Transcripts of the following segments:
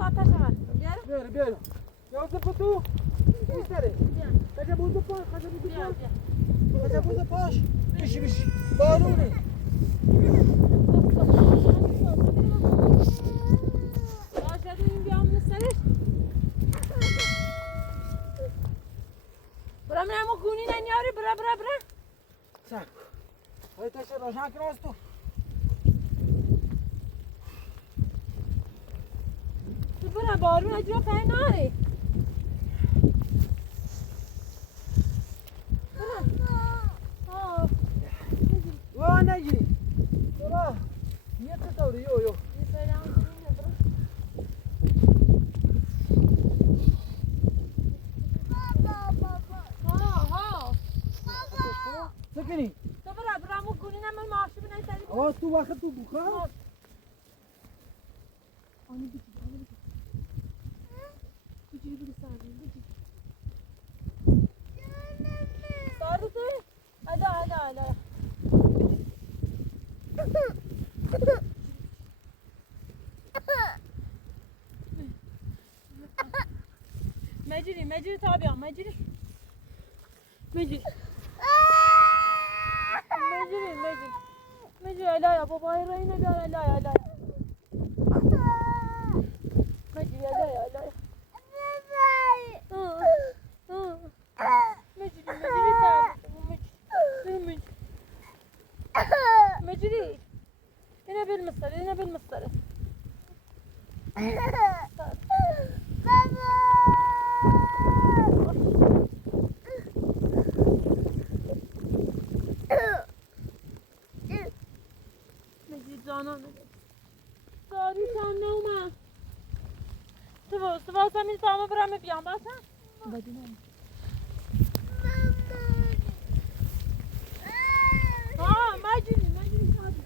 تو آتش هم بیارم بیارم یازده پتو بیشتره خجا بوزو پاش خجا بوزو پاش بشی بشی بارونه آشده این بیامونه سرش برا من همون گونی ننیاری برا سر های تشه روشن کن از تو برا بارون اجرا پای ناری واه نگیری برا یه چطوری یو سکنی تو برا همون گونی نمون ماشی بنای سری آه تو وقت تو بخواه آنی بگی بگی بگی سارو توی هلا مجری تابعا مجری هلا يا بابا هاي رينا قال هلا مجري هلا مجري هنا بالمسطرة مجید جانانه داری تام نومه تو واسه می تامه برم بیام باسه بدونم مجید تابی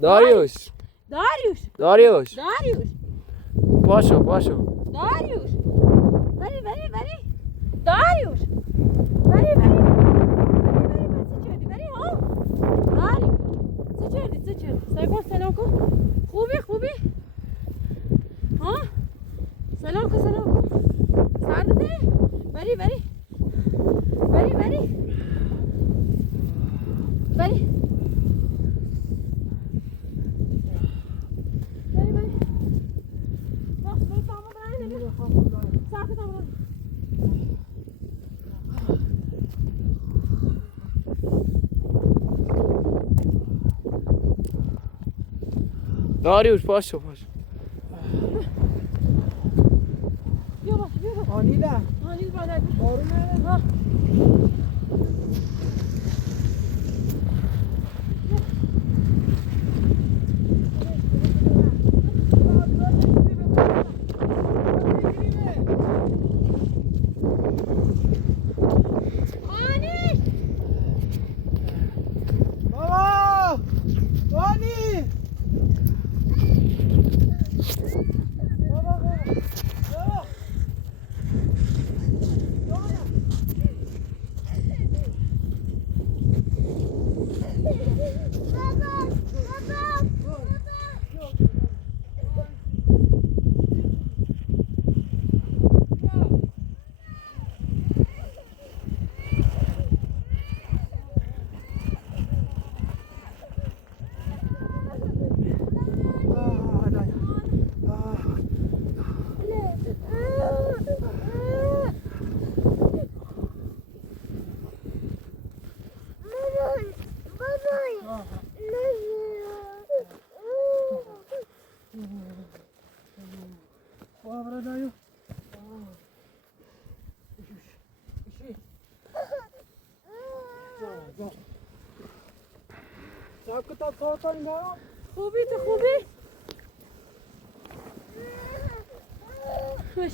داریوش پاشو داریوش بری داریوش بری بری ها داریوش چه کردی سلام کن خوبی ها سلام کن سرده بری داریوش پاشو بیا آنیل بالای بارون ها تا اینا. خوبی تو خوبی؟ باش.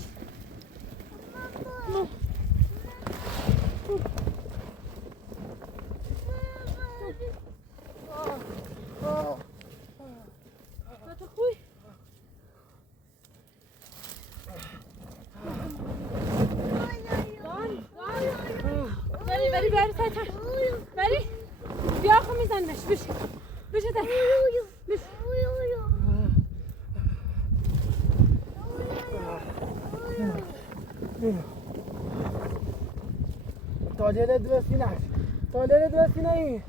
تو خوبی؟ بری سایتر بری بیا خو میزنمش بشه بشه در بشه تاجر دوستی نش تاجر دوستی نمی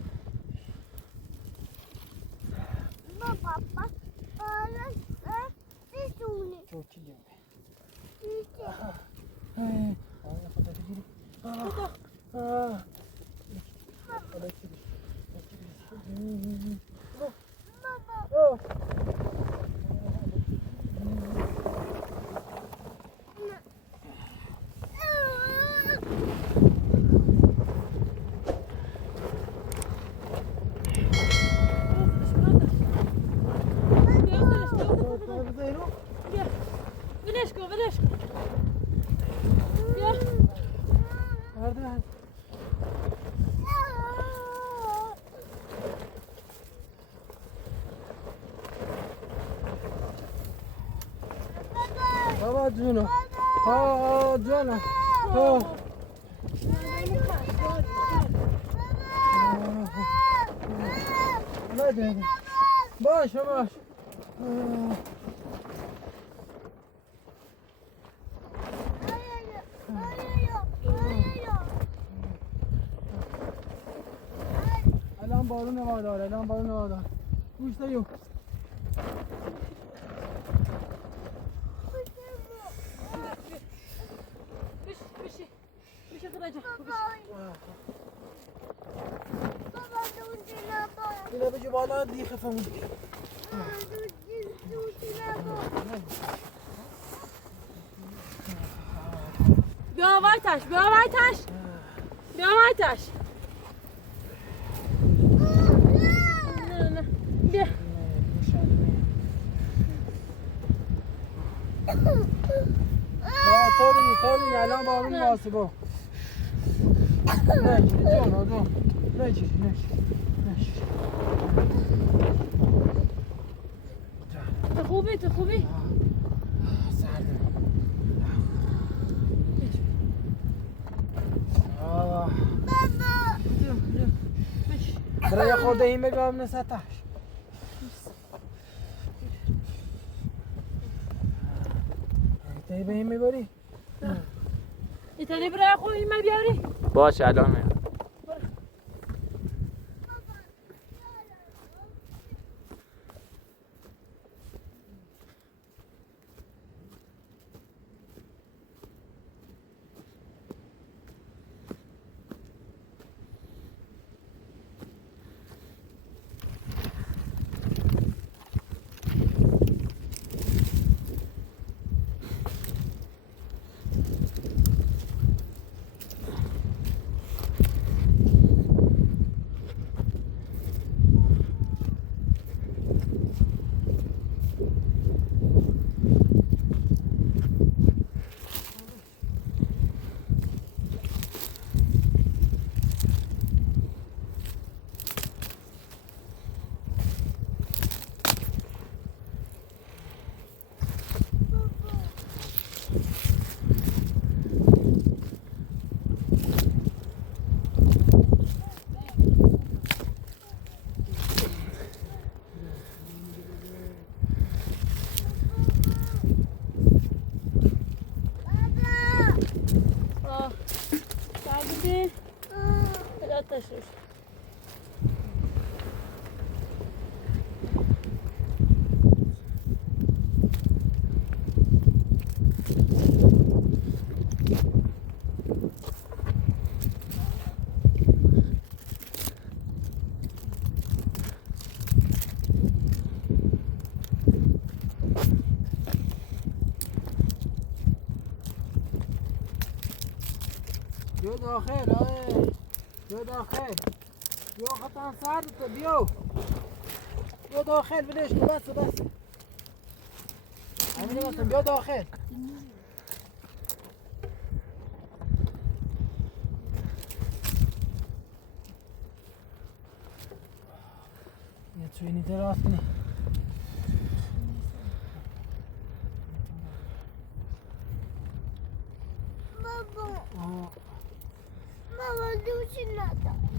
Papá, olha isso. چوکی جمعه ولش کن بیا بابا جونو جونو باش الان بارون وادار گوش دیو بشه قرعه اینا بجو بالا دی خفم بیا وایتش نه بیا طوری الان بارون واسه با نه جون نه تو خوبی سرده برای خورده این بگم نسطش تایی به این میبری؟ ایتانی برای خوبی من بیاری باش الان میام taşır. بیا داخل آه بیا داخل بیا خطا سرد تو بیو بیا داخل ولش کن بس همین مثلا بیا داخل یه توی نیده راست کنی بابا دوشی ندارم.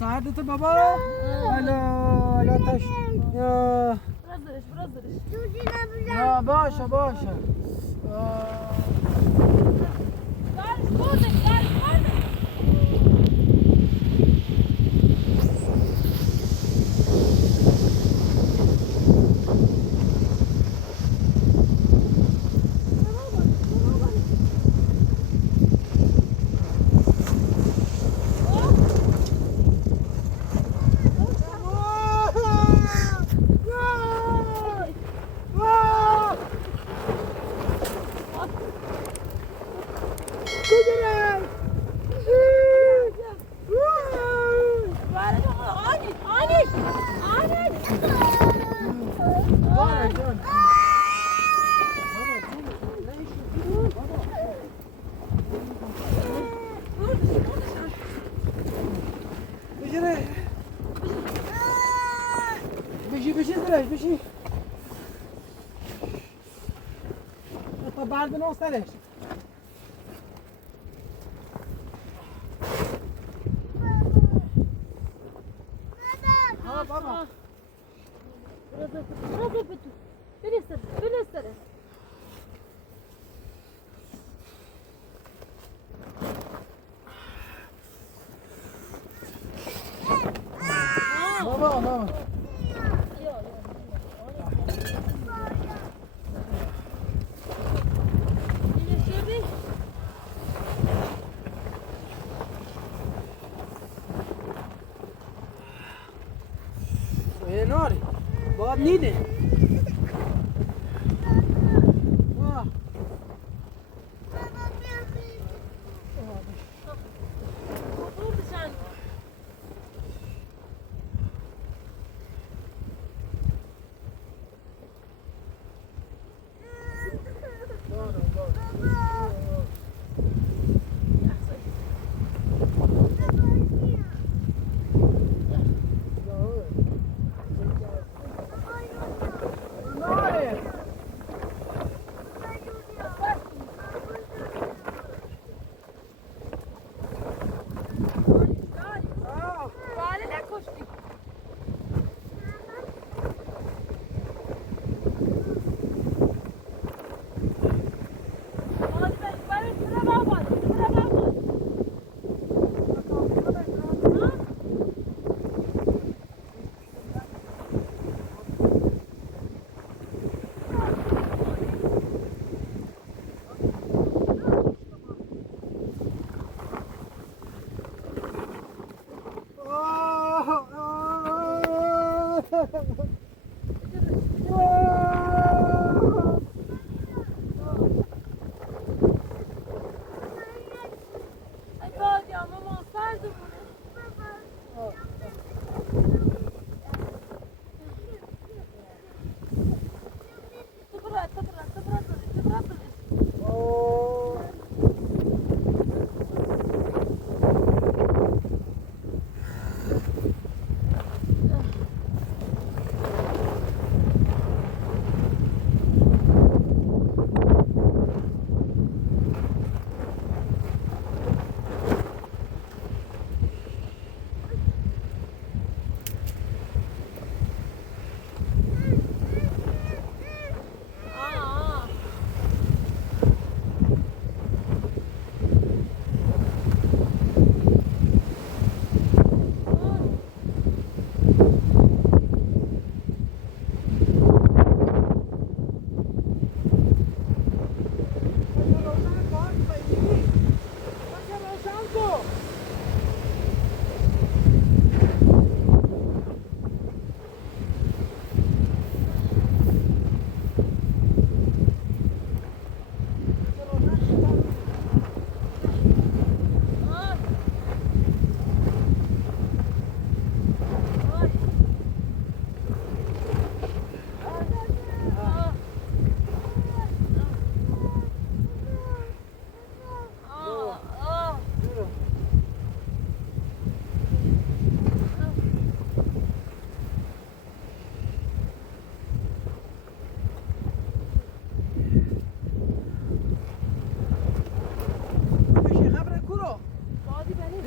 ساعدت بابا الا تاش يا يا باشا بشی تا بعد نو سرش بابا بابا ناری باید نیده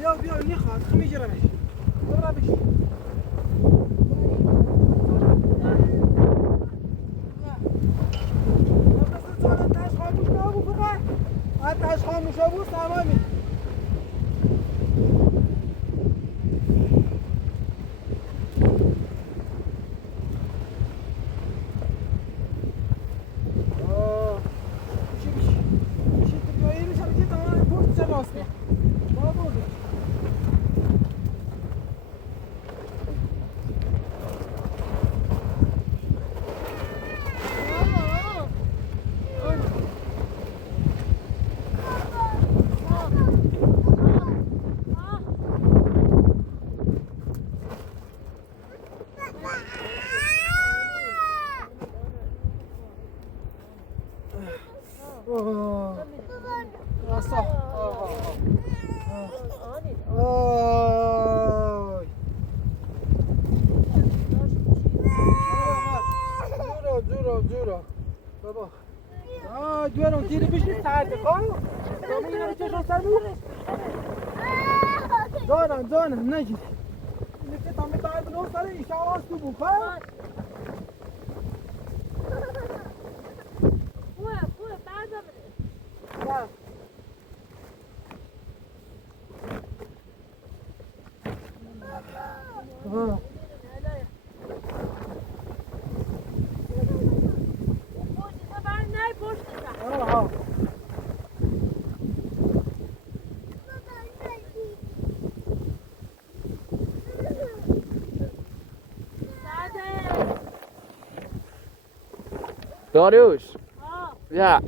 بیا میخواد میگیرمش برو بشین آتش خاموش نبود فقط آتش خاموش بود تمامی جورا بابا جورا تیری بشی سرده خواه دامه اینا رو چشم سر بود دانم نگیر اینه دامه باید نو سر ایشا آس تو بود خواه خوبه بعد بده Dariusz! Ja.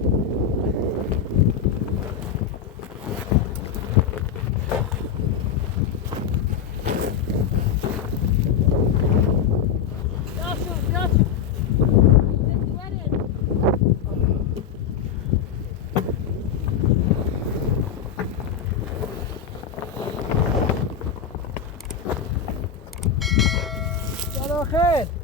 خیر